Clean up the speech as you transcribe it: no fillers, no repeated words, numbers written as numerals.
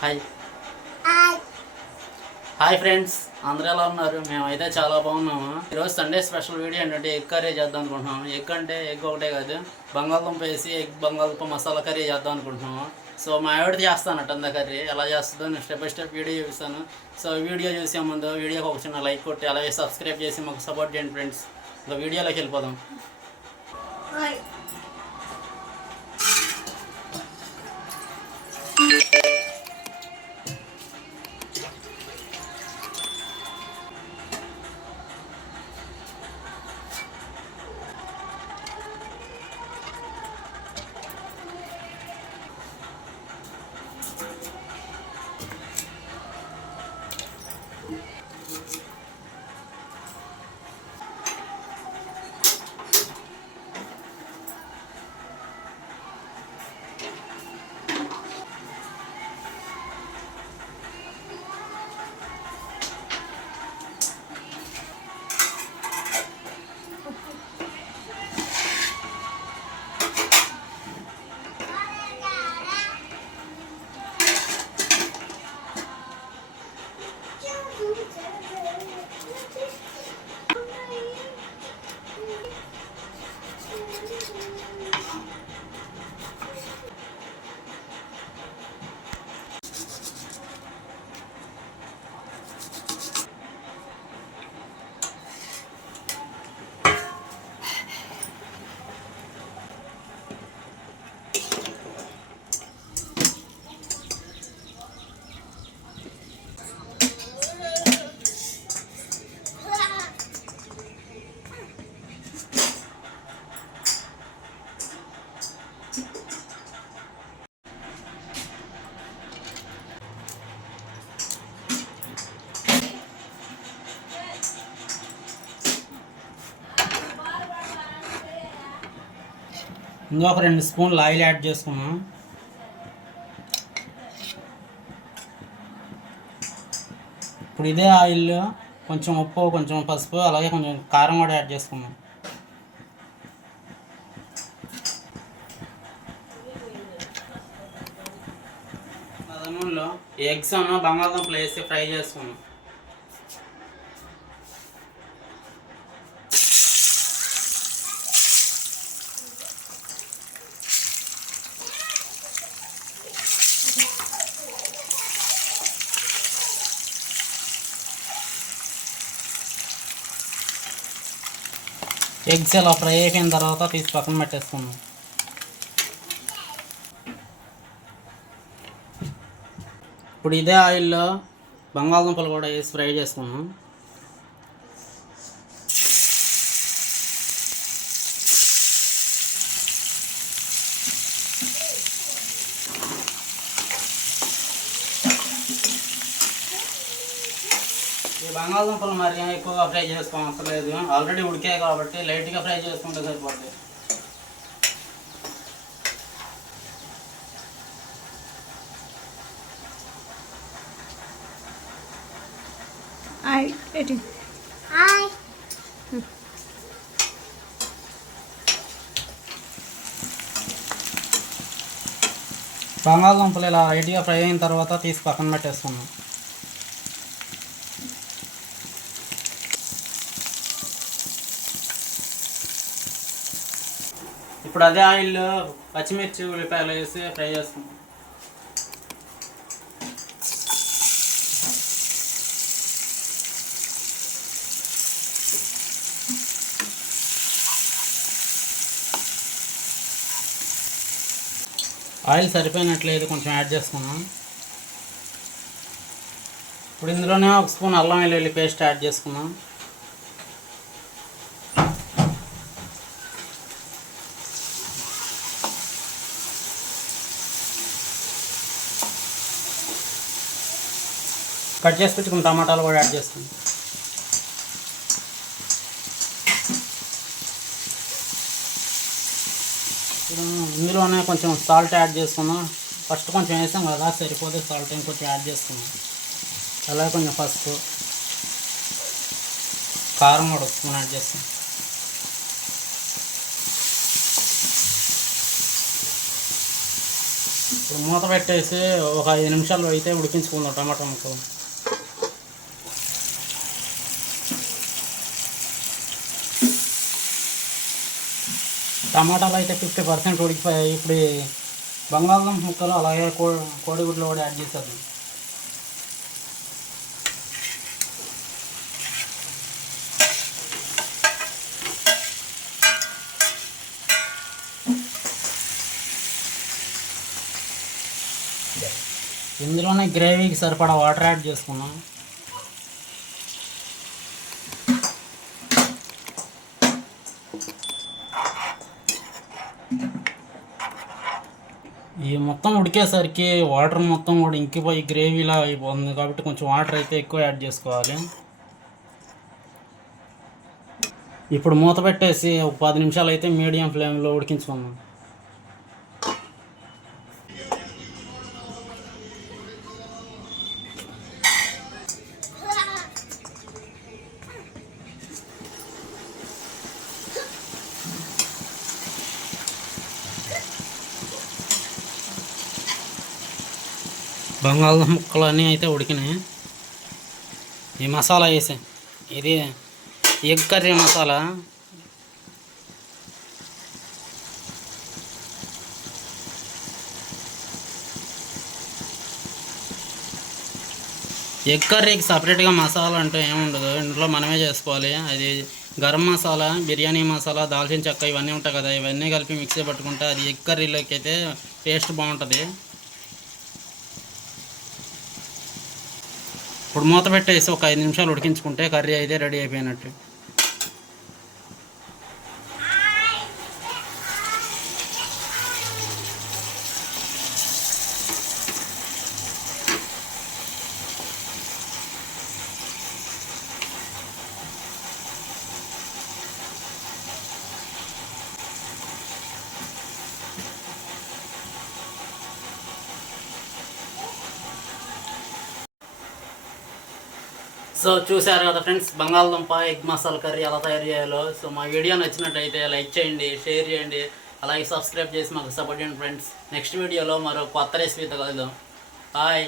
Hi hi friends, అందరూ ఎలా ఉన్నారు? మేమైతే చాలా బాగున్నాము. ఈరోజు సండే స్పెషల్ వీడియో ఏంటంటే ఎగ్ కర్రీ చేద్దాం అనుకుంటున్నాము. ఎగ్ అంటే ఎగ్ ఒకటే కాదు, బంగాళదుంప వేసి ఎగ్ బంగాళదుంప మసాలా కర్రీ చేద్దాం అనుకుంటున్నాము. సో మా ఆవిడ చేస్తానట అంత కర్రీ ఎలా చేస్తుందో నేను స్టెప్ బై స్టెప్ వీడియో చూపిస్తాను. సో వీడియో చూసే ముందు వీడియోకి ఒక చిన్న లైక్ కొట్టి అలాగే సబ్స్క్రైబ్ చేసి మాకు సపోర్ట్ చేయండి ఫ్రెండ్స్. ఇంకా వీడియోలోకి వెళ్ళిపోదాం. ఇంకొక 2 స్పూన్లు ఆయిల్ యాడ్ చేసుకున్నాం. ఇప్పుడు ఇదే ఆయిల్లో కొంచెం ఉప్పు, కొంచెం పసుపు, అలాగే కొంచెం కారం కూడా యాడ్ చేసుకున్నాం. అదనంలో ఎగ్స్ అన్న బంగాళదుంపలు వేసి ఫ్రై చేసుకున్నాం. ఎగ్స్ ఇలా ఫ్రై అయిపోయిన తర్వాత తీసి పక్కన పెట్టేసుకున్నాం. ఇప్పుడు ఇదే ఆయిల్లో బంగాళదుంపలు కూడా వేసి ఫ్రై చేసుకున్నాం. ఈ బంగాళదుంపలు మరి ఎక్కువగా ఫ్రై చేసుకోవడం లేదు, ఆల్రెడీ ఉడికాయి కాబట్టి లైట్గా ఫ్రై చేసుకుంటే సరిపోతుంది. బంగాళదుంపలు ఇలా లైట్గా ఫ్రై అయిన తర్వాత తీసి పక్కన పెట్టేసుకున్నాం. ఇప్పుడు అదే ఆయిల్లో పచ్చిమిర్చి, ఉల్లిపాయలు వేసి ఫ్రై చేసుకున్నాం. ఆయిల్ సరిపోయినట్లేదు, కొంచెం యాడ్ చేసుకున్నాం. ఇప్పుడు ఇందులోనే 1 స్పూన్ అల్లం వెల్లుల్లి పేస్ట్ యాడ్ చేసుకున్నాం. కట్ చేసి పెట్టుకున్న టమాటాలు కూడా యాడ్ చేసుకున్నాం. ఇందులోనే కొంచెం సాల్ట్ యాడ్ చేసుకున్నాం. ఫస్ట్ కొంచెం వేసాం కదా, సరిపోతే సాల్ట్ ఇంకొంచెం యాడ్ చేసుకున్నాం. అలాగే కొంచెం పసుపు, కారం కూడా 1 స్పూన్ యాడ్ చేస్తాం. ఇప్పుడు మూత పెట్టేసి ఒక 5 నిమిషాలు అయితే ఉడికించుకుందాం టమాటా ముక్కలు. టమాటాలు అయితే 50% ఉడికిపోయాయి. ఇప్పుడు బంగాళదుంప ముక్కలు అలాగే కోడిగుడ్లు కూడా యాడ్ చేసేద్దాం. ఇందులోనే గ్రేవీకి సరిపడా వాటర్ యాడ్ చేసుకున్నాం. ఈ మొత్తం ఉడికేసరికి వాటర్ మొత్తం కూడా ఇంకిపోయి గ్రేవీలా అయిపోతుంది కాబట్టి కొంచెం వాటర్ అయితే ఎక్కువ యాడ్ చేసుకోవాలి. ఇప్పుడు మూత పెట్టేసి ఒక 10 నిమిషాలు అయితే మీడియం ఫ్లేమ్లో ఉడికించుకుందాం. బంగాళదుంప ముక్కలు అన్నీ అయితే ఉడికినాయి. ఈ మసాలా వేసా, ఇది ఎగ్ కర్రీ మసాలా. ఎగ్ కర్రీకి సపరేట్గా మసాలా అంటూ ఏముండదు, ఇంట్లో మనమే చేసుకోవాలి. అది గరం మసాలా, బిర్యానీ మసాలా, దాల్చిన చెక్క ఇవన్నీ ఉంటాయి కదా, ఇవన్నీ కలిపి మిక్సీ పట్టుకుంటే అది ఎగ్ కర్రీలోకి అయితే టేస్ట్ బాగుంటుంది. ఇప్పుడు మూత పెట్టేసి ఒక 5 నిమిషాలు ఉడికించుకుంటే కర్రీ అయితే రెడీ అయిపోయినట్టు. సో చూసారు కదా ఫ్రెండ్స్, బంగాళదుంప ఎగ్ మసాలా కర్రీ ఎలా తయారు చేయాలో. సో మా వీడియో నచ్చినట్టయితే లైక్ చేయండి, షేర్ చేయండి, అలాగే సబ్స్క్రైబ్ చేసి మాకు సపోర్ట్ చేయండి ఫ్రెండ్స్. నెక్స్ట్ వీడియోలో మరో కొత్త రెసిపీతో కలుద్దాం. బాయ్.